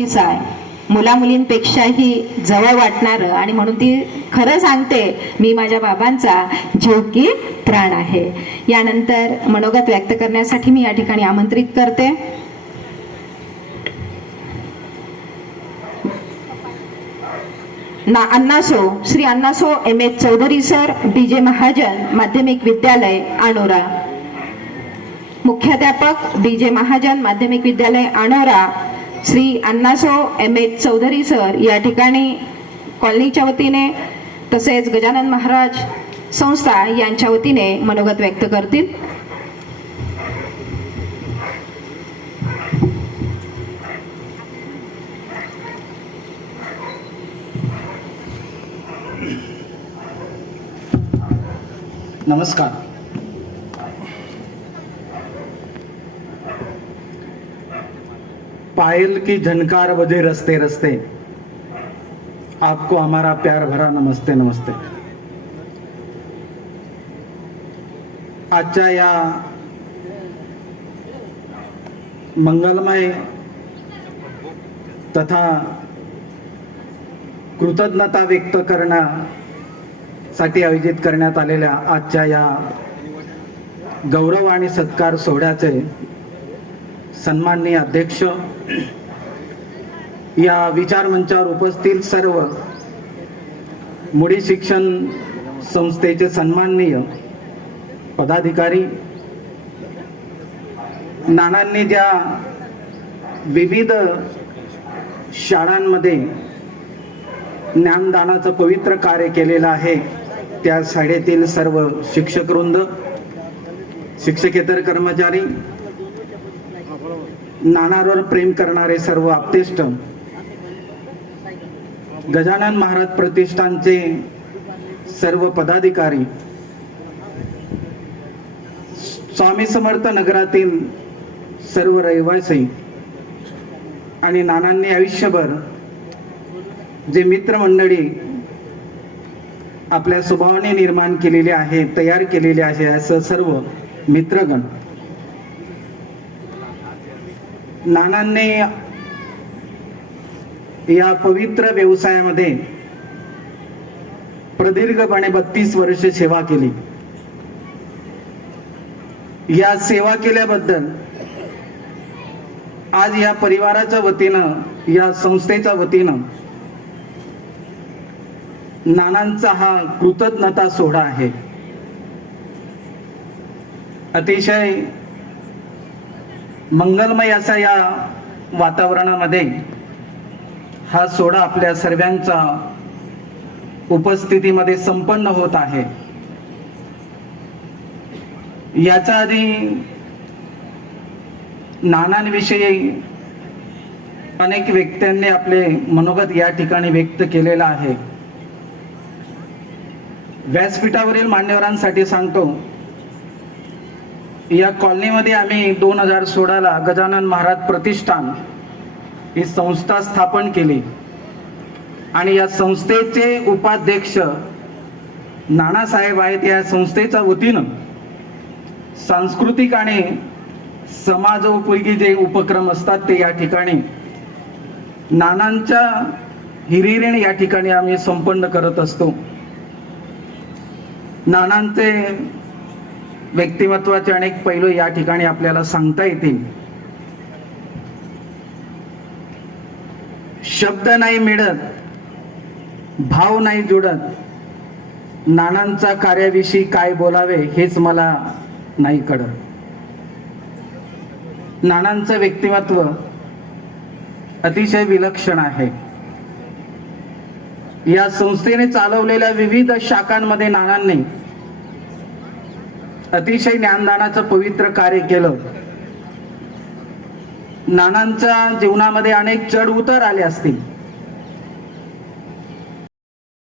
चीच आहे. मुला मुलींपेक्षाही जवळ वाटणारं आणि म्हणून ती खरं सांगते मी माझ्या बाबांचा जीव की प्राण आहे. यानंतर मनोगत व्यक्त करण्यासाठी मी या ठिकाणी आमंत्रित करते. ना Annaso Shri Annaso M H Chaudhari sir B J Mahajan माध्यमिक विद्यालय अनोरा मुख्याध्यापक बी जे महाजन माध्यमिक विद्यालय Anora Shri Annaso M H Chaudhari sir या ठिकाणी कॉलनीच्या वतीने तसेच गजानन महाराज संस्था यांच्या वतीने मनोगत व्यक्त करतील. नमस्कार. पायल की झनकार बजे रस्ते रस्ते। आपको हमारा प्यार भरा नमस्ते नमस्ते। आजच्या या मंगलमय तथा कृतज्ञता व्यक्त करण्यासाठी आयोजित करण्यात आलेल्या आजच्या या गौरव आणि सत्कार सोहळ्याचे सन्माननीय अध्यक्ष या विचार मंचावर उपस्थित सर्व मुडी शिक्षण संस्थेचे सन्माननीय पदाधिकारी नानांनी ज्या विविध शाळांमध्ये ज्ञानदानाचं पवित्र कार्य केलेलं आहे त्या शाळेतील सर्व शिक्षकवृंद शिक्षकेतर कर्मचारी नानावर प्रेम करणारे सर्व आपतेष्ट. गजानन महाराज प्रतिष्ठानचे सर्व पदाधिकारी. स्वामी समर्थ नगरातील सर्व रहिवासी आणि नानांनी आयुष्यभर जे मित्रमंडळी आपल्या स्वभावाने निर्माण केलेले आहे तयार केलेले आहे असं सर्व मित्रगण. नानांनी या पवित्र व्यवसायामध्ये प्रदीर्घपणे बत्तीस वर्ष सेवा केली. या सेवा केल्याबद्दल आज या परिवाराच्या वतीनं या संस्थेच्या वतीनं नानांचा हा कृतज्ञता सोहळा आहे. अतिशय मंगलमय असा या वातावरणामध्ये हा सोहळा आपल्या सर्वांच्या उपस्थितीमध्ये संपन्न होत आहे. याच्या आधी नानांविषयी अनेक व्यक्त्यांनी आपले मनोगत या ठिकाणी व्यक्त केलेलं आहे. व्यासपीठावरील मान्यवरांसाठी सांगतो या कॉलनीमध्ये आम्ही दोन हजार सोळाला गजानन महाराज प्रतिष्ठान ही संस्था स्थापन केली. आणि या संस्थेचे उपाध्यक्ष नानासाहेब आहेत या संस्थेच्या वतीनं सांस्कृतिक आणि समाजोपयोगी जे उपक्रम असतात ते या ठिकाणी नानांच्या हिरिरीण या ठिकाणी आम्ही संपन्न करत असतो. नानांचे व्यक्तिमत्वाचे अनेक पैलू या ठिकाणी आपल्याला सांगता येतील. शब्द नाही मिळत भाव नाही जुडत नानांचा कार्याविषयी काय बोलावे हेच मला नाही कळत. नानांचं व्यक्तिमत्व अतिशय विलक्षण आहे. या संस्थेने चालवलेल्या विविध शाखांमध्ये नानांनी अतिशय ज्ञानदानाचं पवित्र कार्य केलं. नानांच्या जीवनामध्ये अनेक चढ उतार आले असतील.